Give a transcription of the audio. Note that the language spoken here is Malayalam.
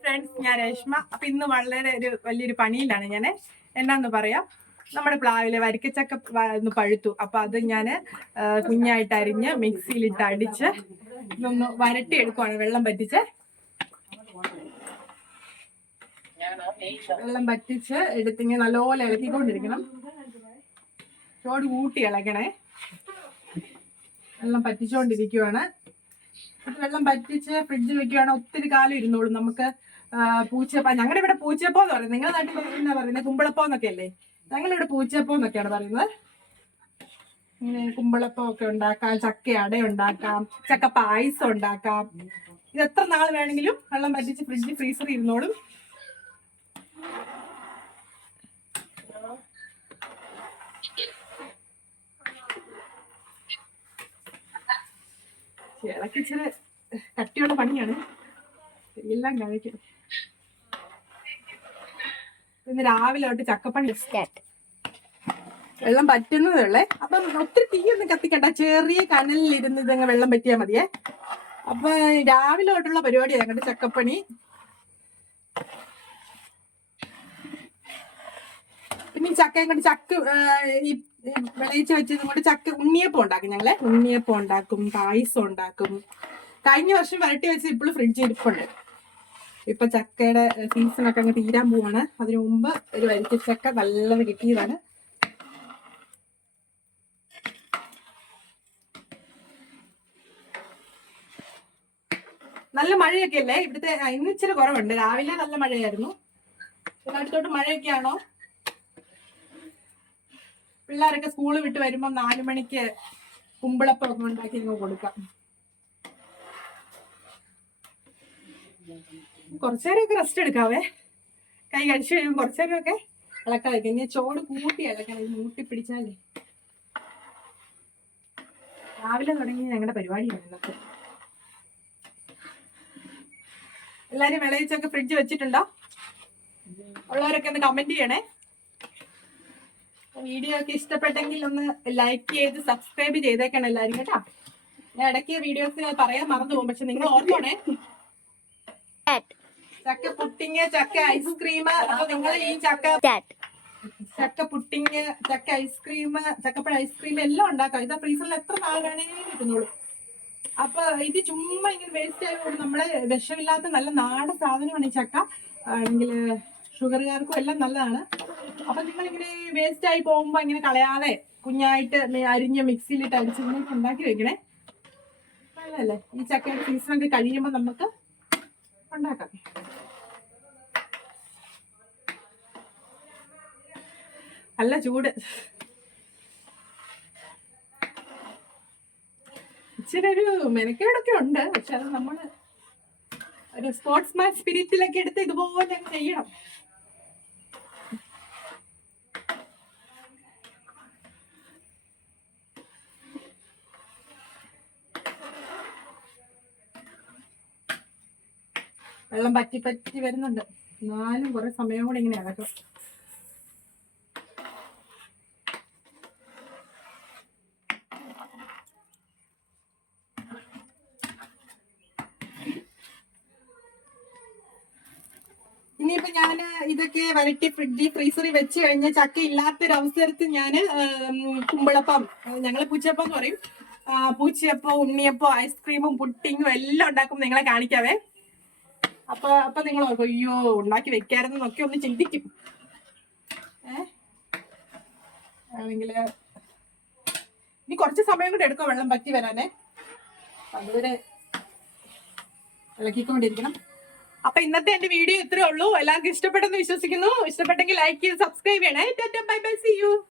ഫ്രണ്ട്സ്, ഞാൻ രേഷ്മ. അപ്പൊ ഇന്ന് വളരെ വലിയൊരു പണിയിലാണ് ഞാൻ. എന്നാന്ന് പറയാം, നമ്മുടെ പ്ലാവിലെ വരിക്കച്ചക്ക ഒന്ന് പഴുത്തു. അപ്പൊ അത് ഞാൻ കുഞ്ഞായിട്ട് അരിഞ്ഞ് മിക്സിയിലിട്ട് അടിച്ച് ഇതൊന്ന് വരട്ടി എടുക്കുവാണ്. വെള്ളം പറ്റിച്ച് എടുത്തിങ്ങനെ നല്ലപോലെ ഇളക്കിക്കൊണ്ടിരിക്കണം. ചോട് കൂട്ടി ഇളക്കണേ. വെള്ളം പറ്റിച്ചുകൊണ്ടിരിക്കുവാണ്. വെള്ളം പറ്റിച്ച് ഫ്രിഡ്ജിൽ വെക്കുകയാണെങ്കിൽ ഒത്തിരി കാലം ഇരുന്നോളും. നമുക്ക് പൂച്ചയപ്പ, ഞങ്ങളുടെ ഇവിടെ പൂച്ചയപ്പം എന്ന് പറയുന്നത്, നിങ്ങളുടെ നാട്ടിൽ എന്നാ പറയുന്നത്, കുമ്പളപ്പം എന്നൊക്കെ അല്ലേ? ഞങ്ങളിവിടെ പൂച്ചയപ്പം എന്നൊക്കെയാണ് പറയുന്നത്. ഇങ്ങനെ കുമ്പളപ്പം ഒക്കെ ഉണ്ടാക്കാം, ചക്ക അട ഉണ്ടാക്കാം, ചക്ക പായസം ഉണ്ടാക്കാം. ഇത് എത്ര നാൾ വേണമെങ്കിലും വെള്ളം പറ്റിച്ച് ഫ്രിഡ്ജിൽ ഫ്രീസറിൽ ഇരുന്നോളും. ഇളക്കി ഇച്ചിരി കട്ടിയുള്ള പണിയാണ്, എല്ലാം കഴിക്കും. ഇന്ന് രാവിലെ തൊട്ട് ചക്കപ്പണി സ്റ്റാർട്ട്. വെള്ളം പറ്റുന്നതേ ഉള്ളേ. അപ്പം ഒത്തിരി തീയൊന്നും കത്തിക്കണ്ട, ചെറിയ കനലിലിരുന്ന് ഇതങ്ങ് വെള്ളം പറ്റിയാൽ മതിയേ. അപ്പൊ രാവിലെ തൊട്ടുള്ള പരിപാടിയാണ് ഞങ്ങളുടെ ചക്കപ്പണി. പിന്നെ ഈ ചക്കയും കൊണ്ട് ഈ വിളയിച്ച് വെച്ചതും കൊണ്ട് ചക്ക ഉണ്ണിയപ്പം ഉണ്ടാക്കും. ഞങ്ങള് ഉണ്ണിയപ്പം ഉണ്ടാക്കും, പായസം ഉണ്ടാക്കും. കഴിഞ്ഞ വർഷം വരട്ടി വെച്ച് ഇപ്പോഴും ഫ്രിഡ്ജിൽ ഇരിപ്പുണ്ട്. ഇപ്പൊ ചക്കയുടെ സീസണൊക്കെ അങ്ങ് തീരാൻ പോവാണ്. അതിനു മുമ്പ് ഒരു വരിക്കച്ചക്ക നല്ലത് കിട്ടിയതാണ്. നല്ല മഴയൊക്കെ അല്ലേ ഇവിടുത്തെ? ഇന്ന് ഇച്ചിരി കുറവുണ്ട്. രാവിലെ നല്ല മഴയായിരുന്നു. അടുത്തോട്ട് മഴയൊക്കെയാണോ? പിള്ളേരൊക്കെ സ്കൂള് വിട്ട് വരുമ്പോ 4 മണിക്ക് കുമ്പിളപ്പം ഒക്കെ ഉണ്ടാക്കി കൊടുക്കാം. കുറച്ചേരമൊക്കെ റെസ്റ്റ് എടുക്കാവേ. കൈ കഴിച്ചു കഴിയുമ്പോൾ കുറച്ചേരമൊക്കെ ഇളക്കാൻ വയ്ക്കാം. ഇനി ചോട് കൂട്ടി ഇളക്കണം, മൂട്ടി പിടിച്ചാലേ. രാവിലെ തുടങ്ങി ഞങ്ങളുടെ പരിപാടിയാണ് ഇന്നത്തെ. എല്ലാരും വിളയിച്ചൊക്കെ ഫ്രിഡ്ജ് വെച്ചിട്ടുണ്ടോ? ഉള്ളവരൊക്കെ ഒന്ന് കമന്റ് ചെയ്യണേ. വീഡിയോ ഒക്കെ ഇഷ്ടപ്പെട്ടെങ്കിൽ ഒന്ന് ലൈക്ക് ചെയ്ത് സബ്സ്ക്രൈബ് ചെയ്തേക്കണം എല്ലാരും കേട്ടോ. ഞാൻ ഇടയ്ക്ക് വീഡിയോസ് പറയാൻ മറന്നു പോകും, പക്ഷെ നിങ്ങൾ ഓർമ്മണേ. ചക്ക പുട്ടിങ്, ചക്ക ഐസ്ക്രീം. അപ്പൊ നിങ്ങൾ ഈ ചക്ക പുട്ടിങ്, ചക്ക ഐസ്ക്രീം, ചക്കപ്പഴ ഐസ്ക്രീം എല്ലാം ഉണ്ടാക്കാം. ഇതാ ഫ്രീസറിൽ എത്ര നാൾ വേണേലും കിട്ടുന്നുള്ളൂ. അപ്പൊ ഇത് ചുമ്മാ ഇങ്ങനെ വേസ്റ്റ് ആയതുകൊണ്ട് നമ്മള് വിഷമില്ലാത്ത നല്ല നാടൻ സാധനമാണ് ഈ ചക്ക. ആണെങ്കിൽ ഷുഗറുകാർക്കും എല്ലാം നല്ലതാണ്. അപ്പൊ നിങ്ങൾ ഇങ്ങനെ വേസ്റ്റ് ആയി പോകുമ്പോ ഇങ്ങനെ കളയാതെ കുഞ്ഞായിട്ട് അരിഞ്ഞ് മിക്സിയിലിട്ട് അടിച്ച് ഉണ്ടാക്കി വെക്കണേ. നല്ലതല്ലേ? ഈ ചക്കയുടെ സീസണൊക്കെ കഴിയുമ്പോ നമുക്ക് ഉണ്ടാക്കാം. നല്ല ചൂട്. ഇച്ചിരി ഒരു മെനക്കേടൊക്കെ ഉണ്ട്, പക്ഷെ അത് നമ്മള് ഒരു സ്പോർട്സ്മാൻ സ്പിരിറ്റിലൊക്കെ എടുത്ത് ഇതുപോലെ ചെയ്യണം. വെള്ളം പറ്റി പറ്റി വരുന്നുണ്ട്. എന്നാലും കുറെ സമയം കൂടെ ഇങ്ങനെ ഇളക്കും. ഇനിയിപ്പോ ഞാൻ ഇതൊക്കെ വരട്ടി ഫ്രീസറിൽ വെച്ച് കഴിഞ്ഞ ചക്ക ഇല്ലാത്തൊരു അവസരത്തിൽ ഞാൻ കുമ്പിളപ്പം, ഞങ്ങള് പൂച്ചയപ്പം എന്ന് പറയും, പൂച്ചയപ്പം, ഉണ്ണിയപ്പം, ഐസ്ക്രീമും പുട്ടിങ്ങും എല്ലാം ഉണ്ടാക്കും. നിങ്ങളെ കാണിക്കാവേ. അപ്പൊ നിങ്ങൾ ഓർക്കും, അയ്യോ ഉണ്ടാക്കി വെക്കാരെന്നൊക്കെ ഒന്ന് ചിന്തിക്കും. ആണെങ്കില് ഇനി കുറച്ച് സമയം കൂടെ എടുക്കും വെള്ളം പറ്റി വരാനേ. അതുവരെ ഇളക്കിക്കൊണ്ടിരിക്കണം. അപ്പൊ ഇന്നത്തെ എന്റെ വീഡിയോ ഇത്രേ ഉള്ളൂ. എല്ലാവർക്കും ഇഷ്ടപ്പെട്ടെന്ന് വിശ്വസിക്കുന്നു. ഇഷ്ടപ്പെട്ടെങ്കിൽ ലൈക്ക് ചെയ്ത് സബ്സ്ക്രൈബ് ചെയ്യണേ. Bye bye, see U.